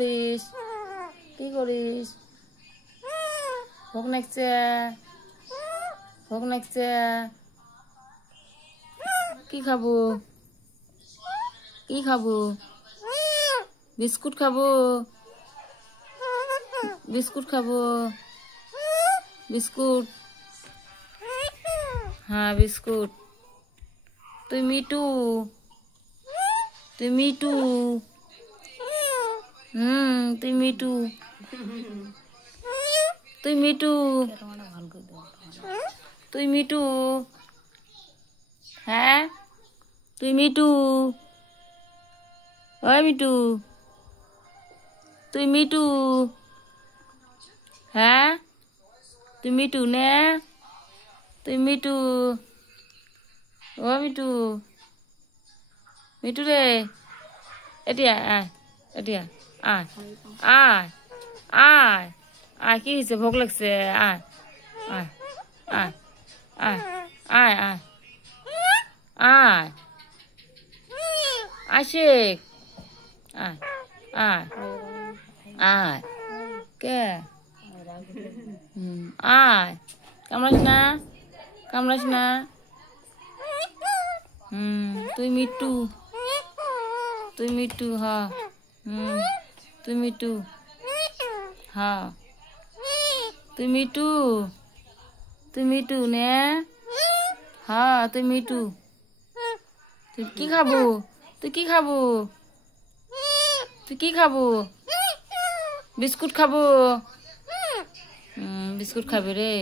করিস? কি করিস? ভোক লাগছে? ভোক লাগছে? কি খাবো? কি খাবো? বিস্কুট খাবো? বিস্কুট খাবো? বিস্কুট? হ্যাঁ বিস্কুট। তুই মিটু? তুই মিটু? তুই মিটু? তুই মিটু? তুই মিটু? হ্যাঁ তুই মিটু? ওই মিটু, তুই মিটু? হ্যাঁ তুই মিটু নে? তুই মিটু? ও মিটু, মিটু রে, এটি আয়, এটি আয়, আয় আয় আয় আয়। কি হয়েছে? ভোক লাগছে? আয় আয় আয় আয় আয় আয় আয় আশিক, আয় আয় আয়। কে? আয়, কামড়াস না, কামড়াস না। তুই মিটু? তুই মিটু? হ্যাঁ তুই মিটু? হ্যাঁ তুই মিটু? তুই মিটু নে? হ্যাঁ তুই মিটু? তুই কি খাবো? তুই কি খাবো? তুই কি খাবো? বিস্কুট খাবো? বিস্কুট খাবে রে।